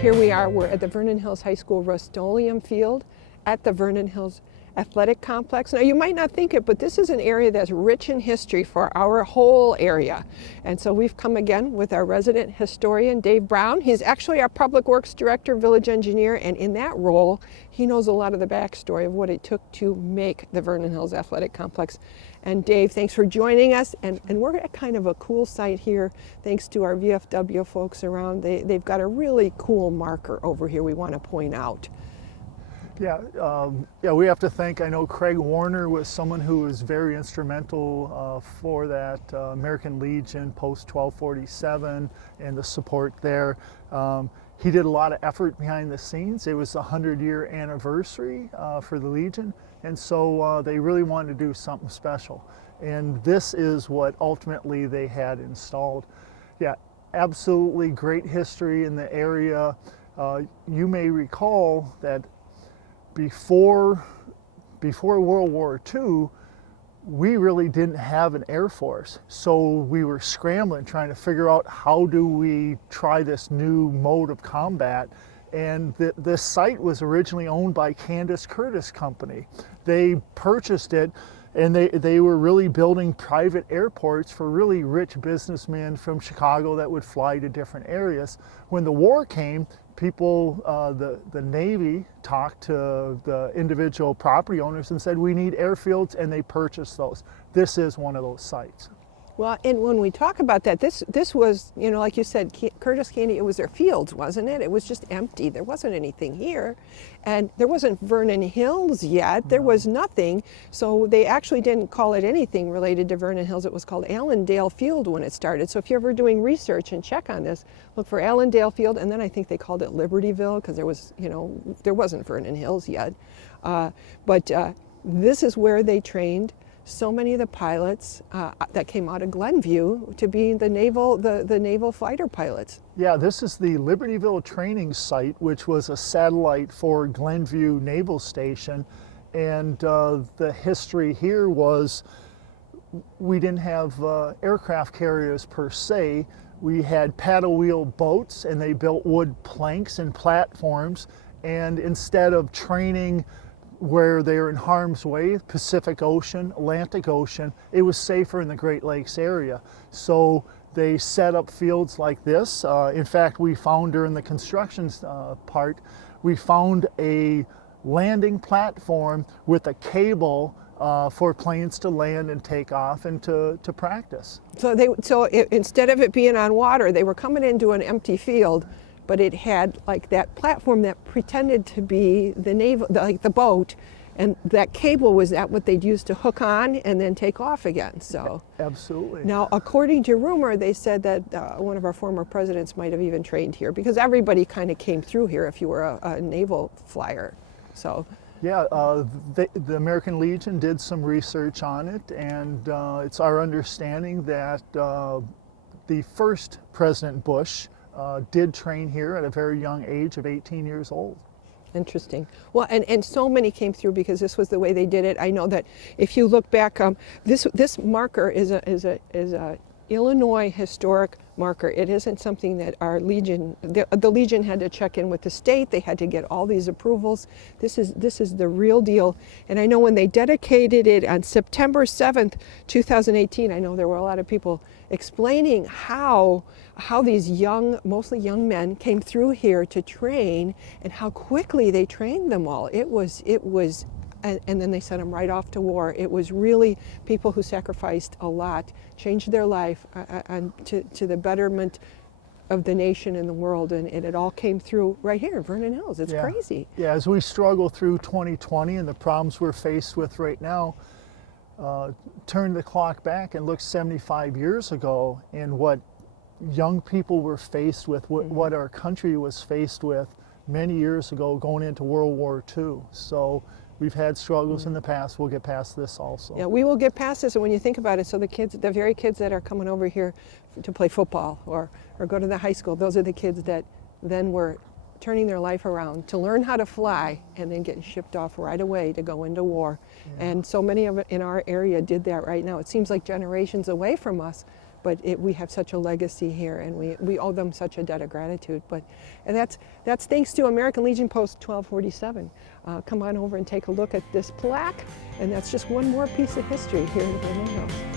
Here we are, we're at the Vernon Hills High School Rust-Oleum Field at the Vernon Hills Athletic Complex. Now you might not think it, but this is an area that's rich in history for our whole area. And so we've come again with our resident historian, Dave Brown. He's actually our Public Works Director, Village Engineer, and in that role, he knows a lot of the backstory of what it took to make the Vernon Hills Athletic Complex. And Dave, thanks for joining us. And we're at kind of a cool site here, thanks to our VFW folks around. They've got a really cool marker over here we want to point out. Yeah, we have to thank, I know Craig Warner was someone who was very instrumental for that American Legion post 1247 and the support there. He did a lot of effort behind the scenes. It was the 100-year anniversary for the Legion, and so they really wanted to do something special. And this is what ultimately they had installed. Yeah, absolutely great history in the area. You may recall that before World War II, we really didn't have an Air Force. So we were scrambling, trying to figure out how do we try this new mode of combat. And this site was originally owned by Candace Curtis Company. They purchased it, and they were really building private airports for really rich businessmen from Chicago that would fly to different areas. When the war came, people, the Navy talked to the individual property owners and said, we need airfields, and they purchased those. This is one of those sites. Well, and when we talk about that, this was, you know, like you said, Curtis Candy, it was their fields, wasn't it? It was just empty. There wasn't anything here. And there wasn't Vernon Hills yet. There was nothing. So they actually didn't call it anything related to Vernon Hills. It was called Allendale Field when it started. So if you're ever doing research and check on this, look for Allendale Field. And then I think they called it Libertyville because there was, you know, there wasn't Vernon Hills yet. But this is where they trained so many of the pilots that came out of Glenview to be the naval fighter pilots. Yeah, this is the Libertyville training site, which was a satellite for Glenview Naval Station. And the history here was we didn't have aircraft carriers per se. We had paddle wheel boats, and they built wood planks and platforms. And instead of training where they were in harm's way, Pacific Ocean, Atlantic Ocean, it was safer in the Great Lakes area. So they set up fields like this. In fact, we found during the construction part, we found a landing platform with a cable for planes to land and take off and to practice. So instead of it being on water, they were coming into an empty field, but it had like that platform that pretended to be the naval, like the boat, and that cable was that what they'd use to hook on and then take off again. So absolutely. Now, according to rumor, they said that one of our former presidents might have even trained here because everybody kind of came through here if you were a naval flyer. So yeah, the American Legion did some research on it, and it's our understanding that the first President Bush did train here at a very young age of 18 years old. Interesting. Well, and so many came through because this was the way they did it. I know that if you look back, this marker is a Illinois historic marker. It isn't something that our Legion, the Legion had to check in with the state. They had to get all these approvals. This is the real deal. And I know when they dedicated it on September 7th, 2018, I know there were a lot of people explaining how these mostly young men came through here to train and how quickly they trained them all. It was and then they sent them right off to war. It was really people who sacrificed a lot, changed their life to the betterment of the nation and the world, and it all came through right here in Vernon Hills. It's crazy. Yeah, as we struggle through 2020 and the problems we're faced with right now, turn the clock back and look 75 years ago and what young people were faced with, what our country was faced with many years ago going into World War II. So we've had struggles in the past. We'll get past this also. Yeah, we will get past this. And when you think about it, so the very kids that are coming over here to play football or go to the high school, those are the kids that then were turning their life around to learn how to fly and then getting shipped off right away to go into war. Yeah. And so many of it in our area did that right now. It seems like generations away from us, we have such a legacy here, and we owe them such a debt of gratitude. And that's thanks to American Legion Post 1247. Come on over and take a look at this plaque, and that's just one more piece of history here in Vernon House.